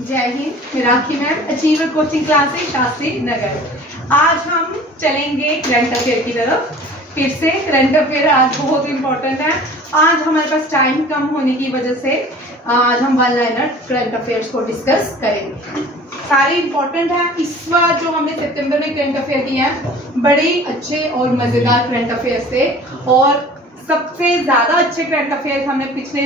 जय हिंद, मैं Rakhi ma'am, achiever coaching classes Shastri Nagar. आज हम चलेंगे करंट अफेयर की तरफ। फिर से करंट अफेयर आज बहुत इंपॉर्टेंट है। आज हमारे पास टाइम कम होने की वजह से आज हम वन लाइनर करंट अफेयर्स को डिस्कस करेंगे। सारे इंपॉर्टेंट है। इस बार जो हमने सितंबर में करंट अफेयर दिए हैं बड़े अच्छे और मजेदार करंट अफेयर्स थे, और सबसे ज्यादा अच्छे करंट अफेयर्स हमने पिछले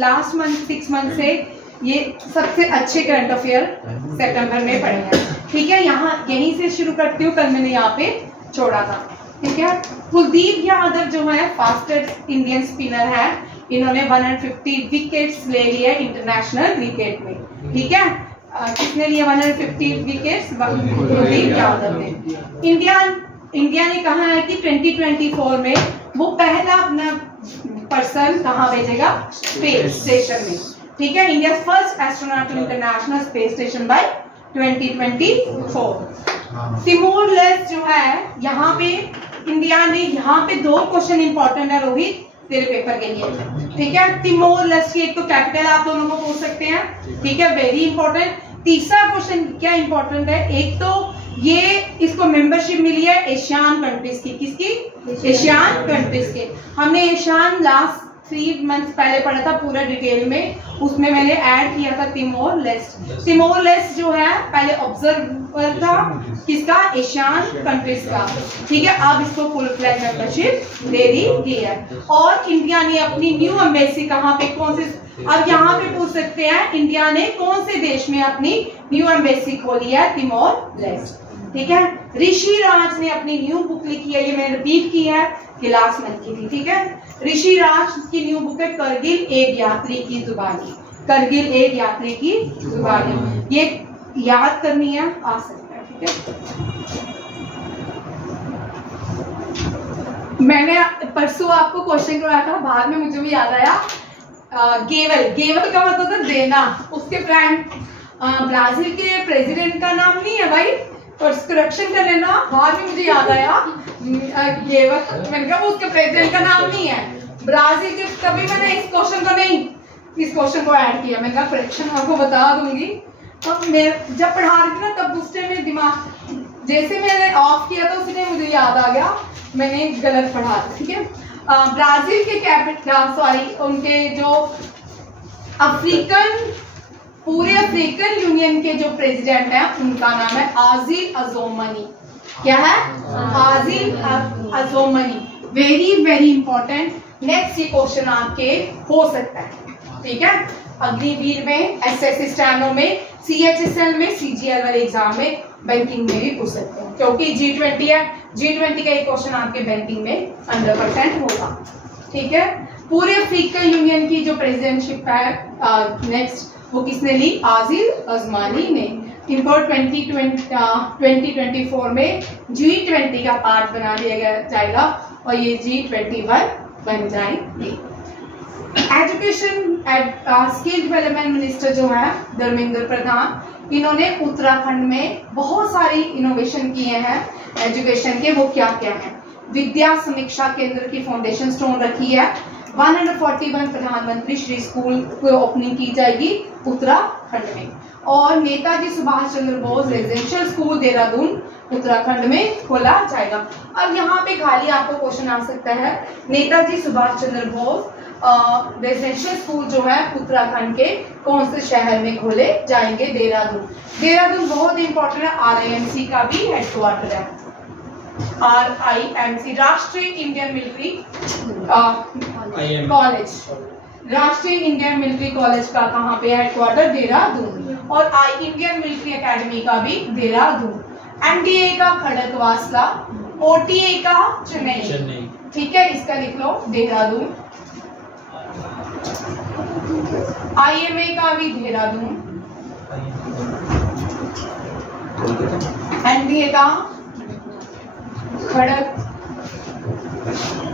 लास्ट मंथ 6 मंथ से ये सबसे अच्छे करंट अफेयर सितंबर में पढ़े हैं। ठीक है, यहाँ यहीं से शुरू करती हूँ, कल मैंने यहाँ पे छोड़ा था। ठीक है, कुलदीप यादव जो है फास्टेस्ट इंडियन स्पिनर है। इन्होंने 150 विकेट्स ले लिए इंटरनेशनल क्रिकेट में। ठीक है, किसने लिए 150 विकेट्स? कुलदीप यादव ने। इंडिया ने कहा है कि 2024 में वो पहला अपना पर्सन कहाँ भेजेगा? स्पेस स्टेशन में। ठीक है, India first astronaut to international space station by 2024। Timor Leste जो है, यहाँ पे इंडिया ने यहाँ पे 2 क्वेश्चन इंपॉर्टेंट है रोहित तेरे पेपर के लिए। ठीक है, तिमोर लेस्ट की एक तो कैपिटल आप दोनों को पूछ सकते हैं। ठीक है, वेरी इंपॉर्टेंट। तीसरा क्वेश्चन क्या इंपॉर्टेंट है, एक तो ये इसको मेंबरशिप मिली है एशियान कंट्रीज की। किसकी? एशियान कंट्रीज के। हमने एशियान लास्ट 3 मंथ पहले पढ़ा था पूरा डिटेल में, उसमें मैंने ऐड किया था तिमोर लेस्ट। तिमोर लेस्ट जो है पहले ऑब्जर्वर था किसका? एशियान कंट्रीज का। ठीक है, अब इसको फुल फ्लैग मेंबरशिप दे दी गई है। और इंडिया ने अपनी न्यू एम्बेसी कहाँ पे, कौन से, अब यहाँ पे पूछ सकते हैं इंडिया ने कौन से देश में अपनी न्यू एम्बेसी खोली है? तिमोर लेस्ट। ठीक है, ऋषि राज ने अपनी न्यू बुक लिखी है, ये मैंने रिपीट की है कि लास्ट मंथ की थी। ठीक है, ऋषि राज की न्यू बुक है करगिल एक यात्री की जुबानी। करगिल एक यात्री की जुबानी, ये याद करनी है, आ सकता है। ठीक है, मैंने परसों आपको क्वेश्चन करवाया था, बाद में मुझे भी याद आया। गेवल का मतलब था देना। उसके प्राइम ब्राजील के प्रेसिडेंट का नाम नहीं है भाई, और करेक्शन कर लेना, बाद में मुझे याद आया गेवल। मैंने कहा वो उसके प्रेसिडेंट का नाम नहीं है ब्राजील के। तभी मैंने इस क्वेश्चन को ऐड किया। मैंने कहा करेक्शन आपको बता दूंगी। तो मैं जब पढ़ा रही थी ना, तब उस टाइम मेरे दिमाग जैसे मैंने ऑफ किया था उसी टाइम मुझे याद आ गया मैंने गलत पढ़ा था। ठीक है, ब्राजील के कैपिटल उनके जो पूरे अफ्रीकन यूनियन के जो प्रेसिडेंट हैं उनका नाम है आजिल अजोमनी। क्या है? आजिल अजोमनी। Very very important. नेक्स्ट ये क्वेश्चन आपके हो सकता है। ठीक है, अग्निवीर में, एसएससी स्टैनो में, सीएचएसएल में, सीजीएल वाले एग्जाम में, बैंकिंग में भी पूछ सकते हैं, क्योंकि G20 है। G20 का एक क्वेश्चन आपके बैंकिंग में 100% होगा। ठीक है, पूरे अफ्रीकन यूनियन की जो प्रेसिडेंटशिप है नेक्स्ट वो किसने ली? आजिल अजमानी ने। इनको 2024 में G20 का पार्ट बना दिया जाएगा और ये G21 बन जाएंगे। एजुकेशन स्किल डेवलपमेंट मिनिस्टर जो है धर्मेंद्र प्रधान, इन्होंने उत्तराखंड में बहुत सारी इनोवेशन किए हैं एजुकेशन के। वो क्या क्या है? विद्या समीक्षा केंद्र की फाउंडेशन स्टोन रखी है। 141 प्रधानमंत्री श्री स्कूल को ओपनिंग की जाएगी उत्तराखंड में। और नेताजी सुभाष चंद्र बोस रेजिडेंशियल स्कूल देहरादून उत्तराखंड में खोला जाएगा। अब यहाँ पे खाली आपको क्वेश्चन आ सकता है, नेताजी सुभाष चंद्र बोस रेजिडेंशियल स्कूल जो है उत्तराखंड के कौन से शहर में खोले जाएंगे? देहरादून। देहरादून बहुत इंपॉर्टेंट है, RIMC का भी हेडक्वार्टर है। RIMC राष्ट्रीय इंडियन मिलिट्री कॉलेज, राष्ट्रीय इंडियन मिलिट्री कॉलेज का कहाँ पे हेडक्वार्टर? देहरादून। और इंडियन मिलिट्री एकेडमी का भी देहरादून। NDA का खड़गवासला, OTA का चेन्नई। ठीक है, इसका लिख लो देहरादून। IMA का भी देहरादून। NDA का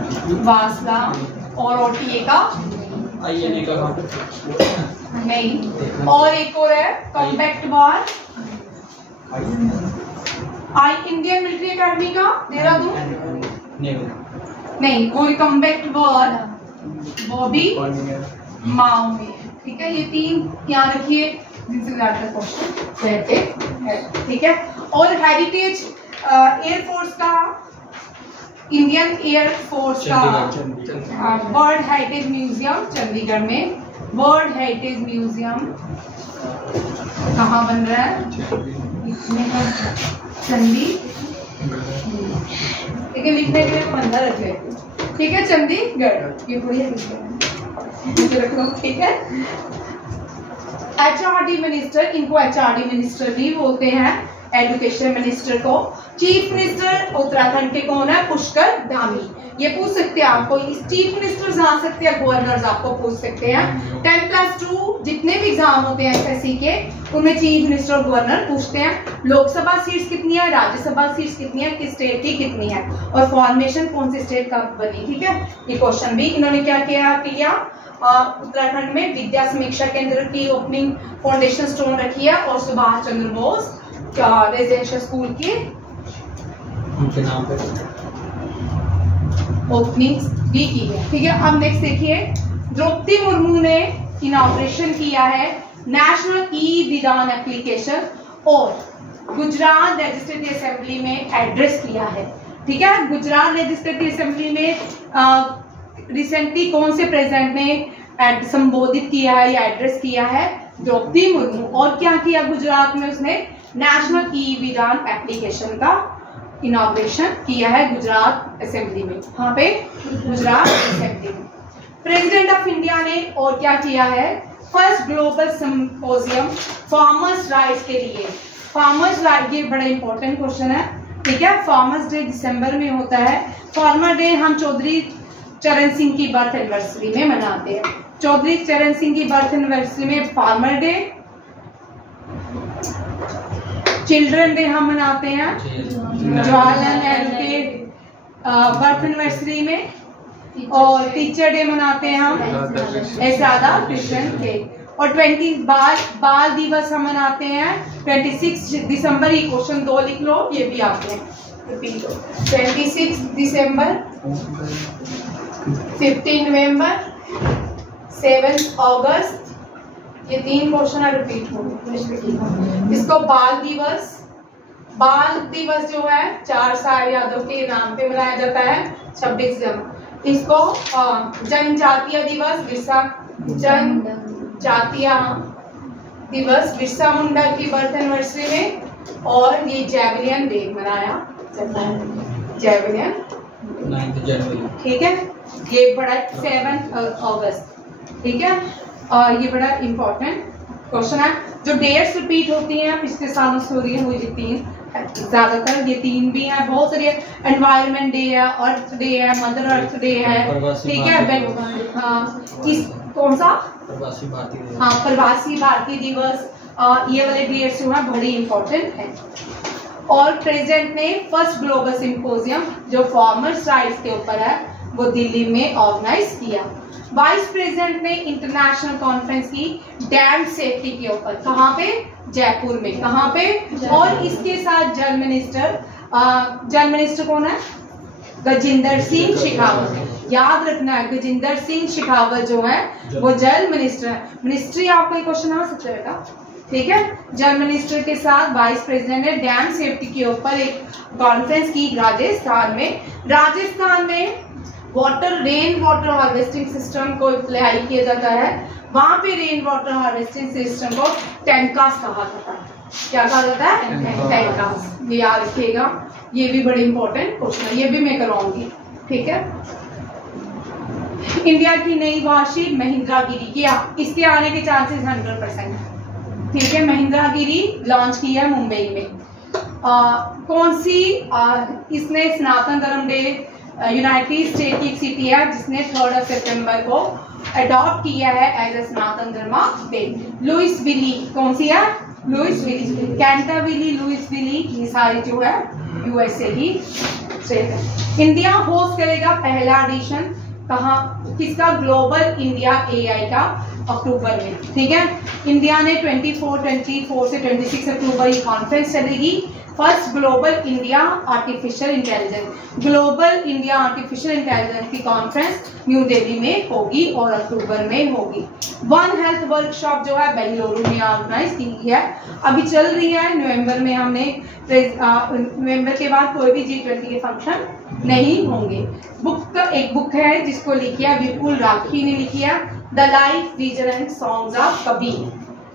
खड़गवासला और OTA का नहीं। और एक और है कॉम्बैक्ट वार, इंडियन मिलिट्री एकेडमी का देहरादून नहीं, कोई कॉम्बैक्ट वार वो भी माओ में। ठीक है, ये 3 याद रखिए। जिनसे ज्यादा क्वेश्चन रहते हैं, ठीक है। और हेरिटेज एयरफोर्स का, इंडियन एयरफोर्स का वर्ल्ड हेरिटेज म्यूजियम चंडीगढ़ में, वर्ल्ड हेरिटेज म्यूजियम कहाँ बन रहा है? चंडीगढ़, लेकिन लिखने के लिए 15 रख लेते, ठीक है, चंडीगढ़, ये पूरी रख लो, ठीक है। HRD मिनिस्टर, इनको HRD मिनिस्टर भी बोलते हैं, एजुकेशन मिनिस्टर को। चीफ मिनिस्टर उत्तराखंड के कौन है? पुष्कर धामी। ये पूछ सकते हैं आपको, चीफ मिनिस्टर्स आ सकते हैं, गवर्नर्स आपको पूछ सकते हैं। 10+2 जितने भी एग्जाम होते हैं SSC के, उनमें चीफ मिनिस्टर और गवर्नर पूछते हैं। लोकसभा सीट्स कितनी है, राज्यसभा सीट्स कितनी है, किस स्टेट की कितनी है, और फॉर्मेशन कौन से स्टेट का बनी, ठीक है। ये क्वेश्चन भी इन्होंने क्या किया उत्तराखंड में विद्या समीक्षा केंद्र की ओपनिंग फाउंडेशन स्टोन रखी है, और सुभाष चंद्र बोस रेजिडेंशियल स्कूल की उनके नाम पे ओपनिंग भी की है, ठीक है। अब नेक्स्ट देखिए, द्रौपदी मुर्मू ने इनॉग्रेशन किया है नेशनल ई विधान एप्लीकेशन, और गुजरात लेजिस्लेटिव असेंबली में एड्रेस किया है, ठीक है। गुजरात लेजिस्लेटिव असेंबली में रिसेंटली कौन से प्रेसिडेंट ने संबोधित किया है या एड्रेस किया है? द्रौपदी मुर्मू। और क्या किया गुजरात में? उसने नेशनल ई विधान एप्लीकेशन का इनॉग्रेशन किया है गुजरात असेंबली में। कहाँ पे? गुजरात असेंबली में। प्रेसिडेंट ऑफ इंडिया ने और क्या किया है? First global symposium farmers rights के लिए। फार्मर्स राइट, ये बड़ा इंपॉर्टेंट क्वेश्चन है, ठीक है। फार्मर्स डे दिसंबर में होता है। फार्मर डे हम चौधरी चरण सिंह की बर्थ एनिवर्सरी में मनाते हैं। चौधरी चरण सिंह की बर्थ एनिवर्सरी में फार्मर डे, चिल्ड्रन डे हम मनाते हैं जवाहरलाल नेहरू के बर्थ एनिवर्सरी में, और टीचर डे मनाते हैं हम एस राधा कृष्णन के, और 20 बाल दिवस हम मनाते हैं 26 दिसंबर। ये क्वेश्चन 2 लिख लो, ये भी आते हैं, 26 दिसंबर, 15 नवंबर, 7 अगस्त, ये 3 क्वेश्चन रिपीट होंगे। इसको बाल दिवस जो है 4 साहिबजादों के नाम पे मनाया जाता है 26 जनवरी। इसको जनजातीय दिवस, जनजातीय दिवस बिरसा मुंडा की बर्थ एनिवर्सरी में, और ये जैवलिन डे मनाया जाता है, जैवलिन 9 जनवरी, ठीक है। ये बड़ा 7 अगस्त, ठीक है। और ये बड़ा इंपॉर्टेंट क्वेश्चन है। जो डेट्स रिपीट होती हैं पिछले सालों से हो रही है, वो ये 3 ज्यादातर, ये 3 भी हैं। बहुत सारे एनवायरनमेंट डे है, अर्थ डे है, मदर अर्थ डे है, ठीक है। हाँ, इस कौन सा? प्रवासी भारतीय दिवस। हाँ, प्रवासी भारतीय दिवस। ये वाले डेट्स जो है बड़ी इंपॉर्टेंट है। और प्रेसिडेंट ने फर्स्ट ग्लोबल सिंपोजियम जो फार्मर्स राइट्स के ऊपर है, वो दिल्ली में ऑर्गेनाइज किया। वाइस प्रेसिडेंट ने इंटरनेशनल कॉन्फ्रेंस की डैम सेफ्टी के ऊपर, कहाँ पे? जयपुर में। कहाँ पे? और इसके साथ जल मिनिस्टर कौन है? गजेंद्र सिंह शेखावत। याद रखना है, गजेंद्र सिंह शेखावत जो है वो जल मिनिस्टर है। मिनिस्ट्री आपको एक क्वेश्चन आ सकता है बेटा, ठीक है। जल मिनिस्टर के साथ वाइस प्रेसिडेंट ने डैम सेफ्टी के ऊपर एक कॉन्फ्रेंस की राजस्थान में। राजस्थान में रेन वाटर हार्वेस्टिंग सिस्टम को अप्लाई किया जाता है। वहां पे रेन वाटर हार्वेस्टिंग सिस्टम को टैंकास कहा जाता है। क्या कहा जाता है? टैंकास। ये याद रखिएगा, ये भी बड़ी इंपॉर्टेंट क्वेश्चन है, ये भी मैं करवाऊंगी, ठीक है। इंडिया की नई वार्षिक महिंद्रागिरी किया, इसके आने के चांसेस 100%, ठीक है। महिंद्रागिरी लॉन्च किया है मुंबई में। कौन सी इसने सनातन धर्म डे, यूनाइटेड स्टेट की एक सिटी है जिसने 3 सितंबर को अडॉप्ट किया है एज ए सनातन धर्म डे। लुइसविली, कौन सी है? लुइसविली, कैंटरविली, लुइसविली, ये सारी जो है यूएसए की स्टेट है। इंडिया होस्ट करेगा पहला एडिशन, कहाँ? किसका? ग्लोबल इंडिया एआई का अक्टूबर में, ठीक है। इंडिया ने 24 से 26 अक्टूबर ये कॉन्फ्रेंस चलेगी। First global India artificial intelligence की कॉन्फ्रेंस न्यू दिल्ली में होगी और अक्टूबर में होगी। वन हेल्थ वर्कशॉप जो है बेंगलुरु में ऑर्गेनाइज की है, अभी चल रही है। नवंबर में हमने नवंबर के बाद कोई भी G20 के फंक्शन नहीं होंगे। एक बुक है जिसको लिखी है विपुल राखी ने लिखी है, the life vision and songs of Kabir,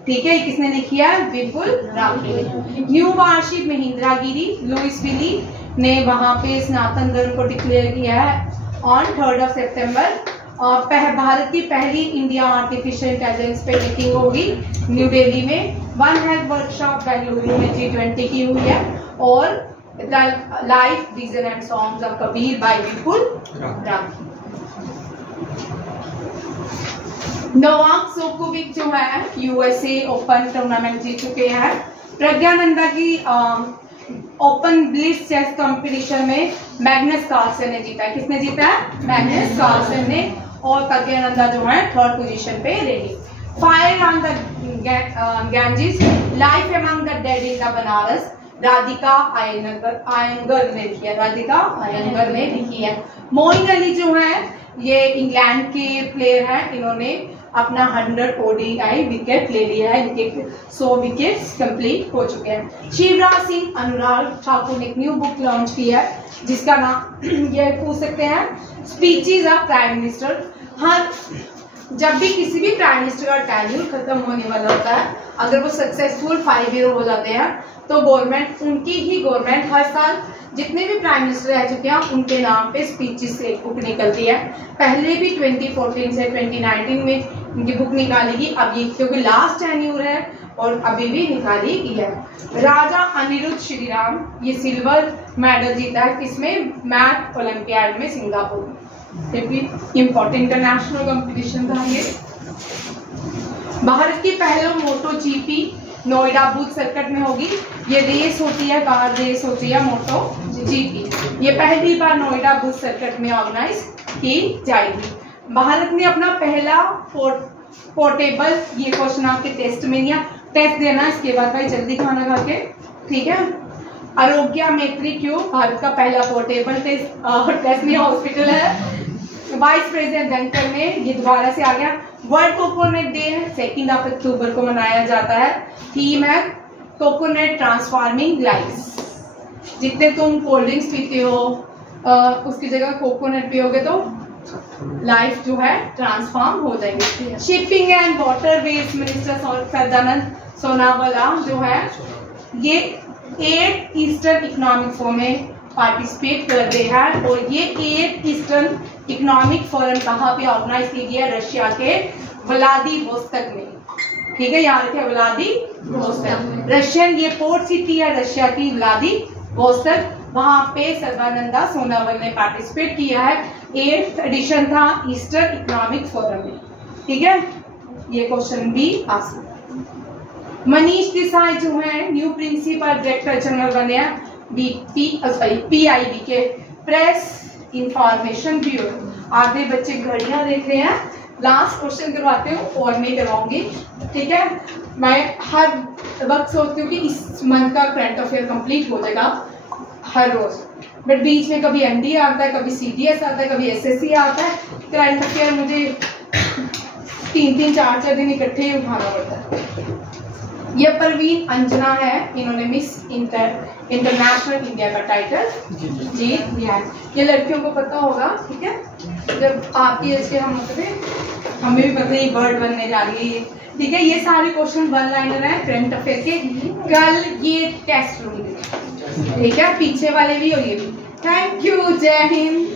ठीक है। किसने लिखी है? विपुल राखी ने। न्यू वार्षिक महिंद्रागिरी लुइस विली ने वहां पे स्नातन धर्म को डिक्लेयर किया है ऑन 3 सितंबर। भारत की पहली इंडिया आर्टिफिशियल इंटेलिजेंस पे मीटिंग होगी न्यू दिल्ली में। वन हेल्थ वर्कशॉप बेंगलुरु में G20 की हुई है और the life vision and songs of Kabir by Vipul Rakhi. Novak Djokovic जो है USA ओपन टूर्नामेंट जीत चुके हैं। प्रज्ञानंदा की ओपन ब्लिट्ज चेस कंपटीशन में मैग्नस कार्लसन ने जीता है। किसने जीता है? मैग्नस कार्लसन ने। और प्रज्ञानंदा जो है 3rd पोजीशन पे रही। Fire on the Ganges, life among the dead in the Banaras, Radhika Iyengar ने लिखी है। राधिका आयंगर ने लिखी है। मोइन अली जो है ये इंग्लैंड के प्लेयर हैं, इन्होंने अपना 100 ODI विकेट ले लिया है। 100 विकेट्स कंप्लीट हो चुके हैं। शिवराज सिंह अनुराग ठाकुर ने एक न्यू बुक लॉन्च की है जिसका नाम ये पूछ सकते हैं स्पीचेस ऑफ प्राइम मिनिस्टर। हर जब भी किसी भी प्राइम मिनिस्टर का टेन्यूर खत्म होने वाला होता है, अगर वो सक्सेसफुल 5 ईयर हो जाते हैं तो गवर्नमेंट, उनकी ही गवर्नमेंट हर साल जितने भी प्राइम मिनिस्टर रह चुके हैं उनके नाम पे स्पीचेस से एक बुक निकलती है। पहले भी 2014 से 2019 में उनकी बुक निकालेगी। अब ये क्योंकि लास्ट टेन्यूर है और अभी भी निकाली गई है। राजा अनिरुद्ध श्रीराम ये सिल्वर मेडल जीता है किसमें? मैथ ओलंपियाड में सिंगापुर में। इम्पोर्टेंट इंटरनेशनल कंपटीशन था ये। भारत की पहला मोटो GP नोएडा बुद्ध सर्किट में होगी। ये रेस होती है, कार रेस होती है मोटो GP। ये पहली बार नोएडा बुद्ध सर्किट में ऑर्गेनाइज की जाएगी। भारत ने अपना पहला पोर्टेबल, ये क्वेश्चन आपके टेस्ट में नहीं, टेस्ट देना इसके बाद भाई जल्दी खाना खा के, ठीक है। आरोग्य मैत्री क्यों भारत का पहला पोर्टेबल टेस्ट नहीं हॉस्पिटल है। वाइस प्रेसिडेंट वेंकर ने ये दोबारा से आ गया। वर्ल्ड कोकोनट डे है, 2 अक्टूबर को मनाया जाता है। थीम है कोकोनट ट्रांसफॉर्मिंग लाइफ। जितने तुम कोल्ड ड्रिंक्स पीते हो उसकी जगह कोकोनट पियोगे तो लाइफ जो है ट्रांसफॉर्म हो जाएगी। Shipping and waterways minister Sadanand Sonowal जो है ये 8 ईस्टर्न इकोनॉमिक फोरम में पार्टिसिपेट कर रहे हैं। और ये 8 ईस्टर्न इकोनॉमिक फोरम कहाँ पे ऑर्गेनाइज की गया? रशिया के व्लादिवोस्तोक में, ठीक है। यहाँ रखे व्लादिवोस्तोक, रशियन ये पोर्ट सिटी है रशिया की व्लादिवोस्तोक। वहां पे सर्बानंदा सोनोवाल ने पार्टिसिपेट किया है। 8th एडिशन था ईस्टर्न इकोनॉमिक फोरम में, ठीक है। ये क्वेश्चन भी आ सकता है। मनीष देसाई जो है न्यू प्रिंसिपल डायरेक्टर जनरल बने हैं PIB के प्रेस इंफॉर्मेशन ब्यूरो। आधे बच्चे घड़ियां देख रहे हैं। लास्ट क्वेश्चन करवाते हूँ और नहीं करवाऊंगी, ठीक है। मैं हर वक्त सोचती हूँ कि इस मंथ का करंट अफेयर कंप्लीट हो जाएगा हर रोज, बट बीच में कभी MD आता है, कभी CDS आता है, कभी SSC आता है। करंट अफेयर मुझे 3-3, 4-4 दिन इकट्ठे ही उठाना पड़ता है। ये परवीन अंजना है, इन्होंने मिस इंटरनेशनल इंडिया का टाइटल जीत लिया है। ये लड़कियों को पता होगा, ठीक है। जब आपकी एज के हम होते थे, हमें भी पता है बर्ड बनने जा रही है, ठीक है। ये सारे क्वेश्चन 1 लाइनर है करंट अफेयर के। कल ये टेस्ट लूंगी, ठीक है, पीछे वाले भी और ये भी। थैंक यू, जय हिंद।